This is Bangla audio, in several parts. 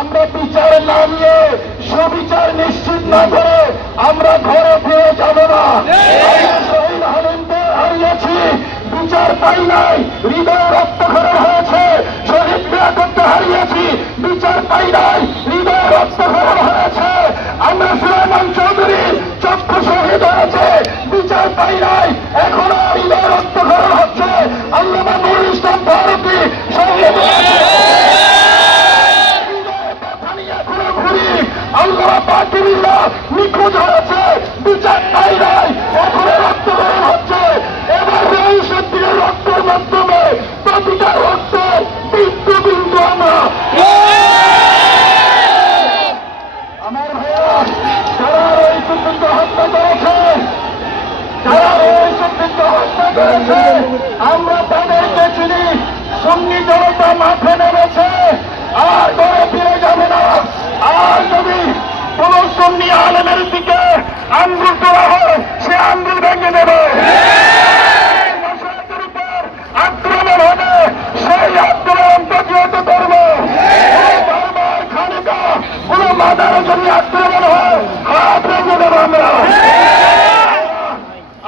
আমরা বিচার না নিয়ে সুবিচার নিশ্চিত না করে আমরা ঘরে ফিরে যাব না। শহীদ হারিয়েছি। বিচার পাই নাই। হৃদয় রক্ত হয়েছে হয়েছে বিচার নাই আমরা তাদেরকে চিনি সঙ্গী জনতা মাঠে নেমেছে আর ঘরে ফিরে যাবে না আর যদি কোন সঙ্গী আলমের দিকে আঙ্গুল তোলা হয় সে আঙ্গুল ভেঙে দেবে মশাদের উপর আক্রমণ হবে সেই আক্রমণ প্রতিহত করব দরবার খানিকা কোন মাদার যদি আক্রমণ হয় হাত ভেঙে দেবো আমরা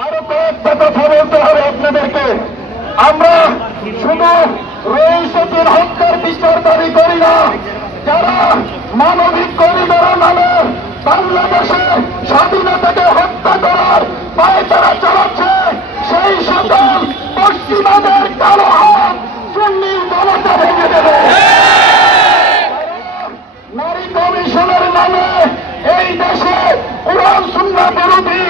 আরও কয়েকটা কথা বলতে হবে আপনাদেরকে আমরা শুধু রয়েছের হত্যার বিচার দাবি করি না যারা মানবিক করিডোর নামে বাংলাদেশে স্বাধীনতাকে হত্যা করার পায়ে তারা চালাচ্ছে সেই সকল পশ্চিমাদের কালো হাত সুন্নি জনতা ভেঙে দেবে। নারী কমিশনের নামে এই দেশে কোরআন সুন্না বিরোধী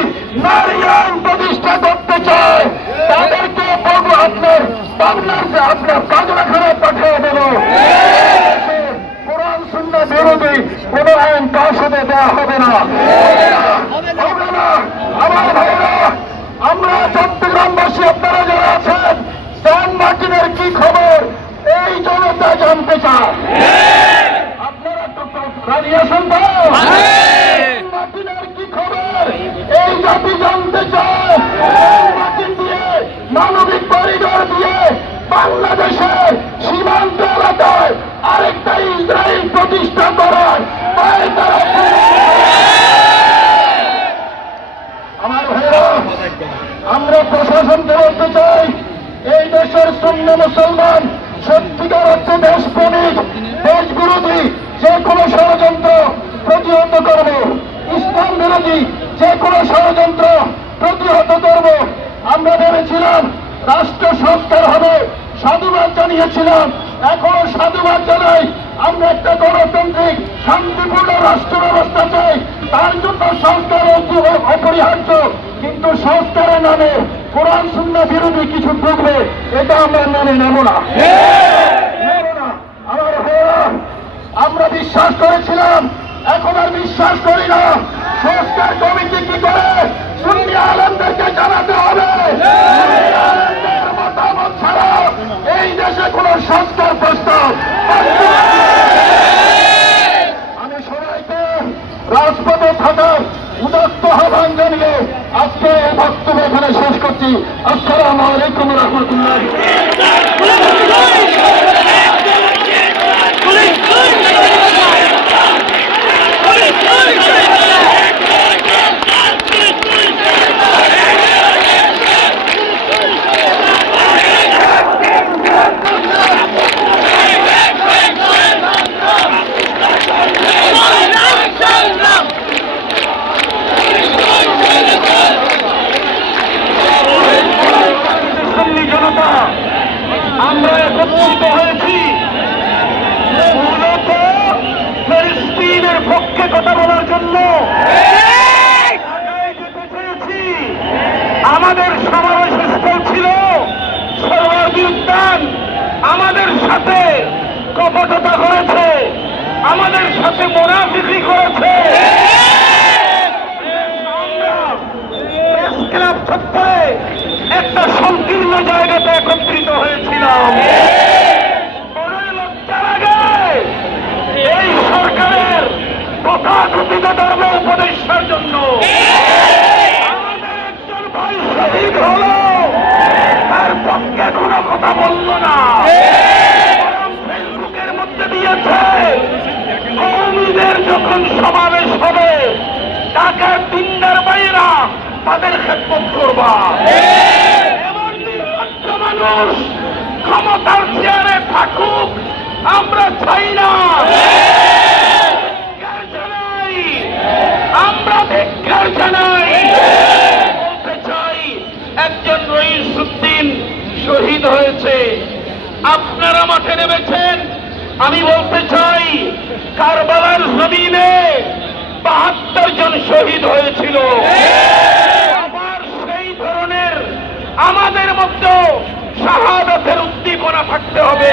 নারী আইন প্রতিষ্ঠা করতে চায় তাদেরকে বলব আপনার পাবনার যে আপনার কাজরাখানায় পাঠিয়ে দেব কোরআন সুন্না বিরোধী কোন আইন পাশ হতে দেওয়া হবে না হবে না আমার ভাইরা আমরা চট্টগ্রামবাসী আপনারা যারা আছেন স্যান মার্টিনের কি খবর এই জনতা জানতে চায় আপনারা তো রাজি আছেন তো মার্টিনের কি খবর এই জাতি জানতে চায়। মানবিক করিডোর দিয়ে বাংলাদেশের সীমান্ত এলাকায় আরেকটা ইসরায়েল প্রতিষ্ঠা করার আমরা প্রশাসনকে বলতে চাই, এই দেশের শূন্য মুসলমান সত্যিকার অর্থে দেশ বিরোধী যে কোনো ষড়যন্ত্র প্রতিহত করব ইসলাম বিরোধী যে কোনো ষড়যন্ত্র প্রতিহত করব আমরা ভেবেছিলাম রাষ্ট্র সংস্কার হবে সাধুবাদ জানিয়েছিলাম এখনও সাধুবাদ জানাই, আমরা একটা গণতান্ত্রিক, শান্তিপূর্ণ রাষ্ট্র ব্যবস্থা চাই। তার জন্য সংস্কার অপরিহার্য, কিন্তু সংস্কারের নামে কোরআন শূন্য বিরোধী কিছু ঢুকবে, এটা আমরা মেনে নেব না। আমরা বিশ্বাস করেছিলাম, এখন আর বিশ্বাস করি না। সংস্কার কমিটি কি করে সুন্নি আলমদেরকে জানাতে হবে সুন্নি আলেমদের মতামত ছাড়া এই দেশে কোন সংস্কার প্রস্তাব। আমি সবাইকে রাজপথে থাকার উদাত্ত আহ্বান জানিয়ে আজকে এই বক্তব্য এখানে শেষ করছি। আসসালামু আলাইকুম রহমতুল্লাহ। আমাদের সাথে মোনাফিকি করেছে। তাদের খেদমত করবা। মানুষ ক্ষমতার চেয়ারে থাকুক, আমরা চাই না। আমরা ধিক্কার জানাই। বলতে চাই, একজন রইসুদ্দিন শহীদ হয়েছে। আপনারা মাঠে নেমেছেন। আমি বলতে চাই, কারবালার জমিনে বাহাত্তর জন শহীদ হয়েছিল আবার সেই ধরনের আমাদের মধ্যে শাহাদতের উদ্দীপনা থাকতে হবে।